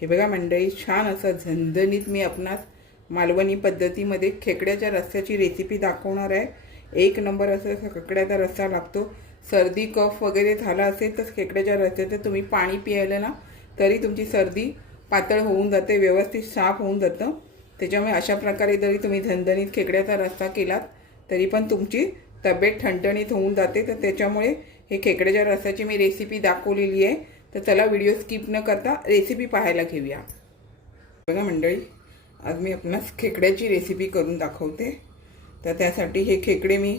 हे बघा मंडळी, छान असं झणझणीत मी आपणास मालवणी पद्धतीमध्ये खेकड्याच्या रस्स्याची रेसिपी दाखवणार आहे। एक नंबर असं खेकड्याचा रस्सा लागतो। सर्दी कफ वगैरे झाला असेल तर खेकड्याच्या रस्स्याचं तुम्ही पाणी पियालं ना तरी तुमची सर्दी पातळ होऊन जाते, व्यवस्थित साफ होऊन जातं। त्याच्यामुळे अशा प्रकारे जरी तुम्ही झणझणीत खेकड्याचा रस्सा केलात तरी पण तुमची तब्येत ठणठणीत होऊन जाते। तर त्याच्यामुळे हे खेकड्याच्या रस्स्याची मी रेसिपी दाखवलेली आहे। तर चला व्हिडिओ स्किप न करता रेसिपी पाहायला घेऊया। बघा मंडळी, आज मी आपणास खेकड्याची रेसिपी करून दाखवते। तर त्यासाठी हे खेकडे मी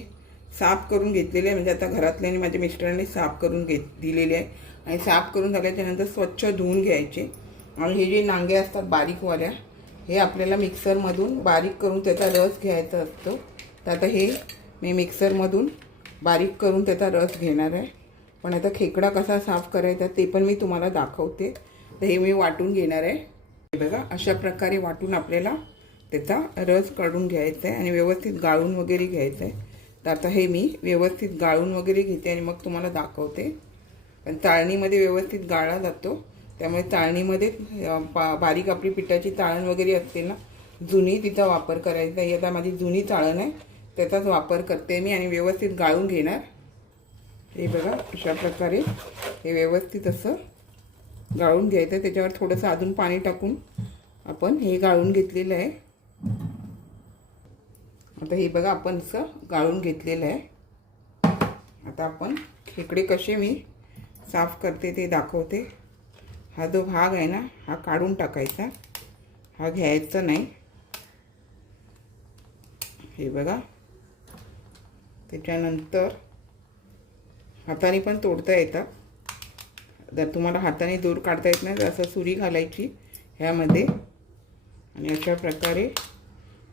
साफ करून घेतलेले आहे, म्हणजे आता घरातल्याने माझ्या मिस्टरांनी साफ करून दिलेले आहे। आणि साफ करून झाल्याच्यानंतर स्वच्छ धुवून घ्यायचे। आणि हे जे नांगे असतात बारीकवाल्या, हे आपल्याला मिक्सरमधून बारीक करून त्याचा रस घ्यायचा असतो। तर आता हे मी मिक्सरमधून बारीक करून त्याचा रस घेणार आहे। पण आता खेकडा कसा साफ करायचा ते पण मी तुम्हाला दाखवते। तर हे मी वाटून घेणार आहे। हे बघा, अशा प्रकारे वाटून आपल्याला त्याचा रस काढून घ्यायचा आहे आणि व्यवस्थित गाळून वगैरे घ्यायचं आहे। तर आता हे मी व्यवस्थित गाळून वगैरे घेते आणि मग तुम्हाला दाखवते। पण चाळणीमध्ये व्यवस्थित गाळला जातो, त्यामुळे चाळणीमध्ये बारीक आपली पिठाची चाळण वगैरे असते ना, जुनी, तिचा वापर करायचा आहे। आता माझी जुनी चाळण आहे, त्याचाच वापर करते मी आणि व्यवस्थित गाळून घेणार। हे बघा, अशा प्रकारे हे व्यवस्थित असं गाळून घ्यायचं। त्याच्यावर थोडंसं अजून पाणी टाकून आपण हे गाळून घेतलेलं आहे। आता हे बघा, आपण असं गाळून घेतलेलं आहे। आता आपण खेकडे कसे मी साफ करते ते दाखवते। हा जो भाग आहे ना, हा काढून टाकायचा, हा घ्यायचा नाही। हे बघा, त्याच्यानंतर हाताने पण तोडता येतात। जर तुम्हाला हाताने दूर काढता येत नाही तर असं सुरी घालायची ह्यामध्ये आणि अशा प्रकारे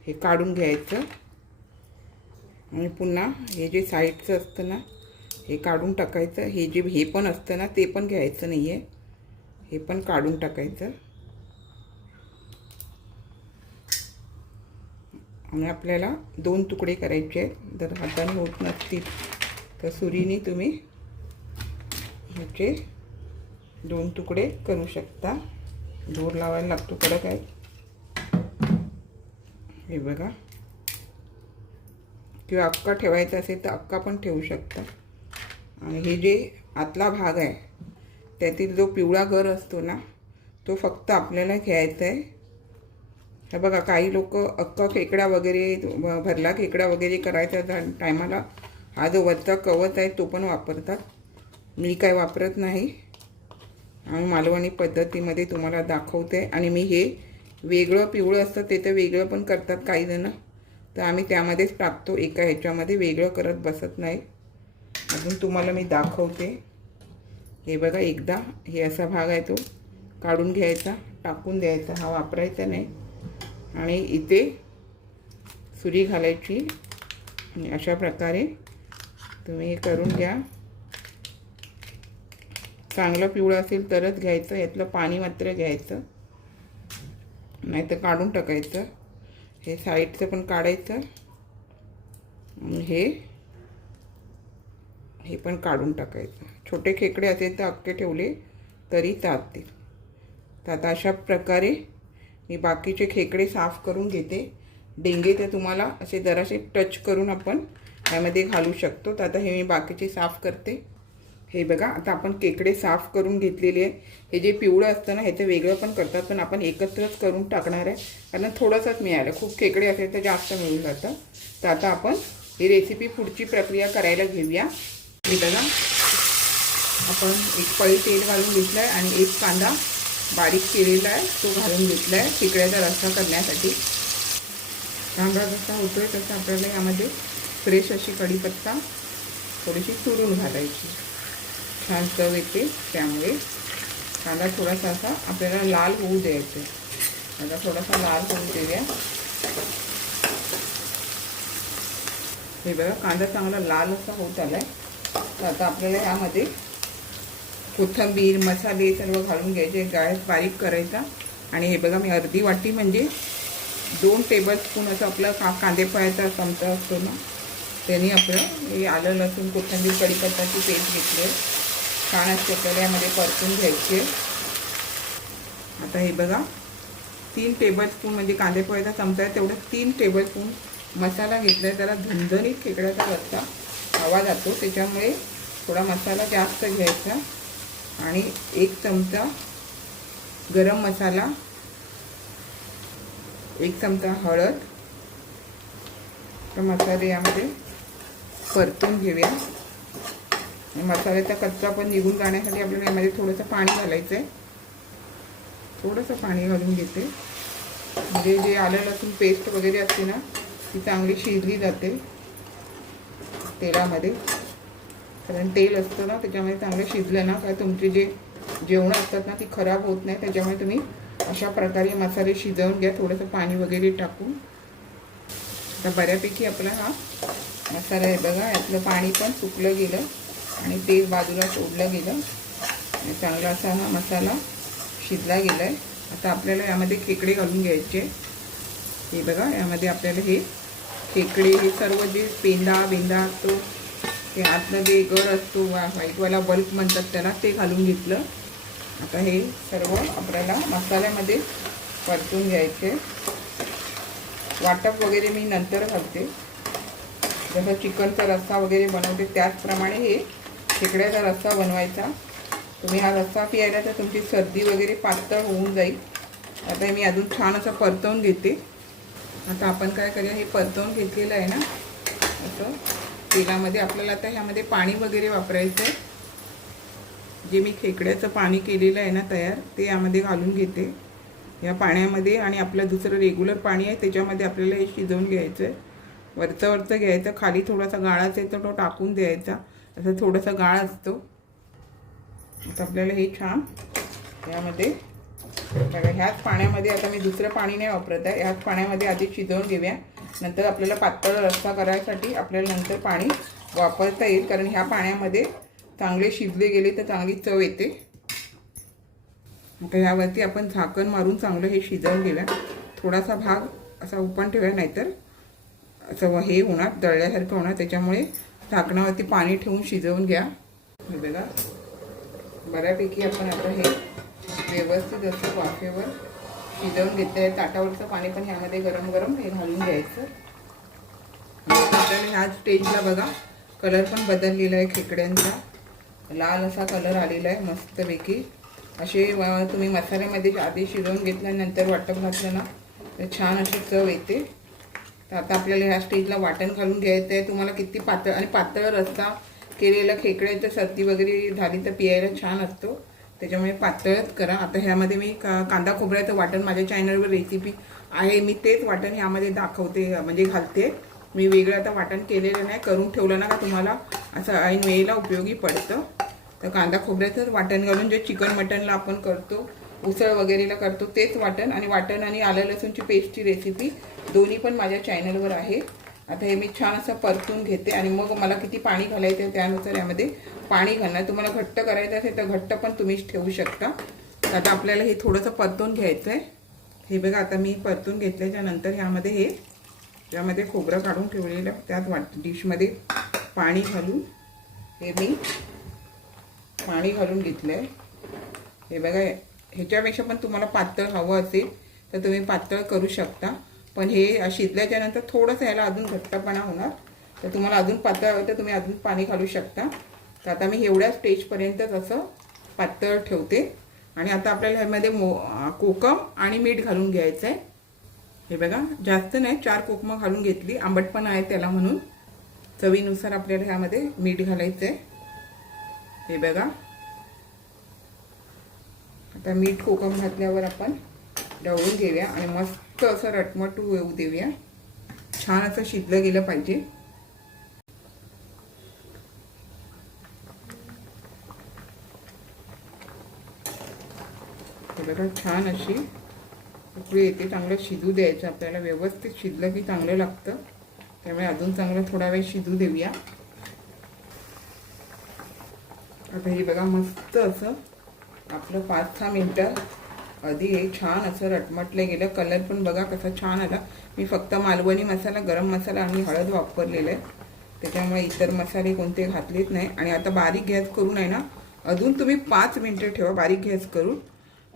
हे काढून घ्यायचं। आणि पुन्हा हे जे साईडचं असतं ना, हे काढून टाकायचं। हे पण असतं ना, ते पण घ्यायचं नाही आहे, हे पण काढून टाकायचं। आणि आपल्याला 2 तुकडे करायचे आहेत। जर हाताने होत नसतील तर सुरीने तुम्ही ह्याचे 2 तुकडे करू शकता। दोर लावायला लागतो, कडक आहे। हे बघा, किंवा अक्का ठेवायचा असेल तर अक्का पण ठेवू शकता। आणि हे जे आतला भाग आहे त्यातील जो पिवळा गर असतो ना, तो फक्त आपल्याला घ्यायचा आहे। हे बघा, काही लोक अक्का खेकडा वगैरे, भरला खेकडा वगैरे करायचा टायमाला हा जो वरचा कवच आहे तो पण वापरतात। मी काय वापरत नाही आणि मालवणी पद्धतीमध्ये तुम्हाला दाखवते। आणि मी हे वेगळं पिवळं असतं ते तर वेगळं पण करतात काही जण, तर आम्ही त्यामध्येच टाकतो, एका ह्याच्यामध्ये वेगळं करत बसत नाही। अजून तुम्हाला मी दाखवते। हे बघा, एकदा हे असा भाग आहे तो काढून घ्यायचा, टाकून द्यायचा, हा वापरायचा नाही। आणि इथे सुरी घालायची आणि अशा प्रकारे तुम्ही हे करून घ्या। चांगलं पिवळं असेल तरच घ्यायचं, यातलं पाणी मात्र घ्यायचं, नाही तर काढून टाकायचं। हे साईडचं पण काढायचं आणि हे पण काढून टाकायचं। छोटे खेकडे असेल तर अख्खे ठेवले तरी चालतील। तर आता अशा प्रकारे मी बाकीचे खेकडे साफ करून घेते। डेंगे तर तुम्हाला असे जरासे टच करून आपण ह्यामध्ये घालू शकतो। तर आता हे मी बाकीचे साफ करते। हे बघा, आता आपण खेकडे साफ करून घेतलेले आहे। हे जे पिवळं असतं ना, ह्याचं वेगळं पण करतात, पण आपण एकत्रच करून टाकणार आहे, कारण थोडंसंच मिळालं। खूप खेकडे असेल तर जास्त मिळून जातं। तर आता आपण ही रेसिपी पुढची प्रक्रिया करायला घेऊया। हे बघा, आपण एक पळी तेल घालून घेतलं आहे आणि एक कांदा बारीक चिरलेला आहे तो घालून घेतला आहे खेकड्याचा रस्सा करण्यासाठी। कांदा जसा होतो आहे तसं आपल्याला यामध्ये फ्रेश अशी कढीपत्ता थोडीशी चुरून घालायची, छान चव येते। त्यामुळे कांदा थोडासा असा आपल्याला लाल होऊ द्यायचा। आता थोडासा लाल होऊ देऊया। हे बघा, कांदा चांगला लाल असा होत आला आहे। तर आता आपल्याला यामध्ये कोथिंबीर, मसाले सर्व घालून घ्यायचे, गॅस बारीक करायचा। आणि हे बघा, मी अर्धी वाटी म्हणजे 2 टेबलस्पून असं आपला कांदे पोह्याचा चमचा असतो ना, त्यांनी आपलं हे आलं लसूण कोथिंबीर कढीपत्त्याची पेस्ट घेतली आहे। छान अशी आपल्याला यामध्ये परतून घ्यायची आहे। आता हे बघा 3 टेबलस्पून म्हणजे कांदे पोह्याचा चमचा आहे तेवढं 3 टेबलस्पून मसाला घेतला आहे. त्याला झणझणीत खेकड्याचा रस्सा हवा जातो, त्याच्यामुळे थोडा मसाला जास्त घ्यायचा. आणि 1 चमचा गरम मसाला, 1 चमचा हळद. तर मसाले यामध्ये परतून घेऊया. मसाल्याचा कच्चा पण निघून जाण्यासाठी आपल्याला यामध्ये थोडंसं पाणी घालायचं आहे. थोडंसं पाणी घालून घेते, म्हणजे जे आलं लसूण पेस्ट वगैरे असते ना ती चांगली शिजली जाते तेलामध्ये. कारण तेल असतं ना त्याच्यामुळे चांगलं शिजलं ना काय तुमचे जे जेवणं असतात ना ती खराब होत नाही. त्याच्यामुळे तुम्ही अशा प्रकारे मसाले शिजवून घ्या थोडंसं पाणी वगैरे टाकून. आता बऱ्यापैकी आपला हा मसाला आहे बघा, यातलं पाणी पण सुकलं गेलं आणि तेल बाजूला सोडलं गेलं आणि चांगला असा हा मसाला शिजला गेला आहे. आता आपल्याला यामध्ये खेकडे घालून घ्यायचे. हे बघा यामध्ये आपल्याला हे खेकडे, हे सर्व जे पेंदा असतो ते आतलं जे गर असतो व्हाईटवाला बल्ब म्हणतात त्याला, ते घालून घेतलं. आता हे सर्व आपल्याला मसाल्यामध्ये परतून घ्यायचे. वाटप वगैरे मी नंतर घालते, जसं चिकनचा रस्सा वगैरे बनवते त्याचप्रमाणे हे खेकड्याचा रस्सा बनवायचा. तुम्ही हा रस्सा पियायला तर तुमची सर्दी वगैरे पातळ होऊन जाईल. आता मी अजून छान असं परतवून घेते. आता आपण काय करूया, हे परतवून घेतलेलं आहे ना असं तेलामध्ये, आपल्याला आता ह्यामध्ये पाणी वगैरे वापरायचं आहे. जे मी खेकड्याचं पाणी केलेलं आहे ना तयार, ते यामध्ये घालून घेते या पाण्यामध्ये. आणि आपलं दुसरं रेग्युलर पाणी आहे त्याच्यामध्ये आपल्याला हे शिजवून घ्यायचं आहे. वरचं घ्यायचं, खाली थोडासा गाळाचा आहे तर तो टाकून द्यायचा, असं थोडासा गाळ असतो. आता आपल्याला हे छान यामध्ये बघा, ह्याच पाण्यामध्ये, आता मी दुसरं पाणी नाही वापरत आहे, ह्याच पाण्यामध्ये आधी शिजवून घेऊया. नंतर आपल्याला पातळ रस्सा करायसाठी आपल्याला नंतर पाणी वापरता येईल, कारण ह्या पाण्यामध्ये चांगले शिजले गेले तर चांगली चव येते. आता यावरती आपण झाकण मारून चांगलं हे शिजवून घेऊया. थोडासा भाग असा ओपन ठेवूया, नाहीतर असं हे होणार, दळल्यासारखं होणार. त्याच्यामुळे झाकणावरती पाणी ठेवून शिजवून घ्या. हे बघा बऱ्यापैकी आपण आता हे व्यवस्थित असं वाफेवर शिजवून घेतलं आहे. ताटावरचं पाणी पण ह्यामध्ये गरम गरम हे घालून घ्यायचं. आपल्याला ह्या स्टेजला बघा कलर पण बदललेला आहे खेकड्यांचा, लाल असा कलर आलेला आहे मस्तपैकी. असे तुम्ही मसाल्यामध्ये आधी शिजवून घेतल्यानंतर वाटप घातलं ना तर छान अशी चव येते. तर आता आपल्याला ह्या स्टेजला वाटण घालून घ्यायचं आहे. तुम्हाला किती पातळ, आणि पातळ रस्सा केलेला खेकड्याचं सर्दी वगैरे झाली तर पियायला छान असतो, त्याच्यामुळे पातळच करा. आता ह्यामध्ये मी कांदा खोबऱ्याचं वाटण, माझ्या चॅनलवर रेसिपी आहे, मी तेच वाटण ह्यामध्ये दाखवते, म्हणजे घालते. मी वेगळं आता वाटण केलेलं नाही, करून ठेवलं ना का तुम्हाला असं ऐन वेळेला उपयोगी पडतं. तर कांदा खोबऱ्याचं वाटण घालून जे चिकन मटनला आपण करतो, उसळ वगैरेला करतो तेच वाटण, आणि वाटण आणि आलं लसूणची पेस्टची रेसिपी दोन्ही पण माझ्या चॅनलवर आहे. आता हे मी छान असं परतून घेते आणि मग मला किती पाणी घालायचं आहे त्यानुसार यामध्ये पाणी घालणार. तुम्हाला घट्ट करायचं असेल तर घट्ट पण तुम्हीच ठेवू शकता. आता आपल्याला हे थोडंसं परतून घ्यायचं आहे. हे बघा आता मी परतून घेतल्याच्या नंतर ह्यामध्ये हे यामध्ये खोबरं काढून ठेवलेलं त्यात डिशमध्ये पाणी घालून हे मी पाणी घालून घेतलं आहे. हे बघा, ह्याच्यापेक्षा पण तुम्हाला पातळ हवं असेल तर तुम्ही पातळ करू शकता, पण हे शिजल्याच्या नंतर थोडंसं ह्याला अजून घट्टपणा होणार, तर तुम्हाला अजून पातळ हवं तर तुम्ही अजून पाणी घालू शकता. तर आता मी एवढ्या स्टेजपर्यंतच असं पातळ ठेवते. आणि आता आपल्याला ह्यामध्ये कोकम आणि मीठ घालून घ्यायचं आहे. हे बघा जास्त नाही, 4 कोकमं घालून घेतली, आंबटपणा आहे त्याला म्हणून. चवीनुसार आपल्याला ह्यामध्ये मीठ घालायचं आहे. हे बघा आता मीठ कोकम घातल्यावर आपण ढवळून घेऊया आणि मस्त असं रटमट येऊ देऊया. छान असं शिजलं गेलं पाहिजे. हे बघा छान अशी उकळी येते, चांगलं शिजू द्यायचं आपल्याला. व्यवस्थित शिजलं की चांगलं लागतं, त्यामुळे अजून चांगलं थोडा वेळ शिजू देऊया. आता हे बघा मस्त असं आपलं 5-6 मिनटं आधी हे छान असं रटमटलं गेलं. कलर पण बघा कसा छान आला. मी फक्त मालवणी मसाला, गरम मसाला आणि हळद वापरलेलं आहे, त्याच्यामुळे इतर मसाले कोणते घातलेच नाही. आणि आता बारीक गॅस करून आहे ना, अजून तुम्ही 5 मिनटं ठेवा बारीक गॅस करून.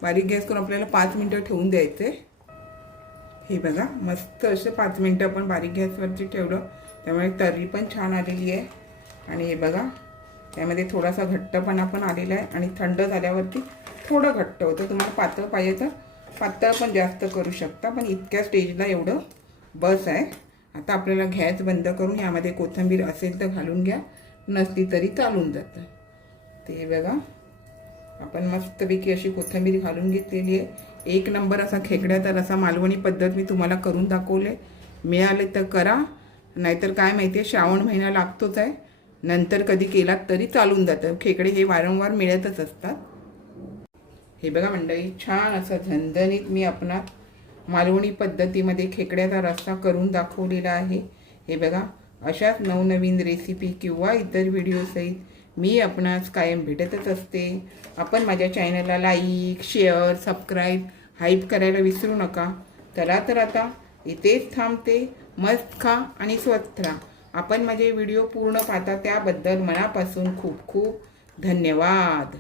बारीक गॅस करून आपल्याला 5 मिनटं ठेवून द्यायचे. हे बघा मस्त असे 5 मिनटं आपण बारीक गॅसवरती ठेवलं, त्यामुळे तर्री पण छान आलेली आहे. आणि हे बघा त्यामध्ये थोडासा घट्टपणा पण आलेला आहे आणि थंड झाल्यावरती थोडं घट्ट होतं. तुम्हाला पातळ पाहिजे तर पातळ पण जास्त करू शकता, पण इतक्या स्टेजला एवढं बस आहे. आता आपल्याला गॅस बंद करून यामध्ये कोथिंबीर असेल तर घालून घ्या, नसली तरी चालून जातं. ते बघा आपण मस्तपैकी अशी कोथिंबीर घालून घेतलेली आहे. एक नंबर असा खेकड्याचा रस्सा मालवणी पद्धत मी तुम्हाला करून दाखवले. मिळाले तर करा, नाहीतर काय माहिती आहे श्रावण महिना लागतोच आहे, नंतर कधी केलात तरी चालून जातं. खेकडे हे वारंवार मिळतच असतात. हे बघा मंडळी छान असं झणझणीत मी आपणास मालवणी पद्धतीमध्ये खेकड्याचा रस्सा करून दाखवलेला आहे. हे बघा अशाच नवनवीन रेसिपी किंवा इतर व्हिडिओसहित मी आपणास कायम भेटतच असते. आपण माझ्या चॅनलला लाईक, शेअर, सबस्क्राईब, हाईप करायला विसरू नका. चला तर आता इथेच थांबते. मस्त खा आणि स्वस्त राहा. आपण माझे व्हिडिओ पूर्ण पाहता त्याबद्दल मनापासून खूप खूप धन्यवाद.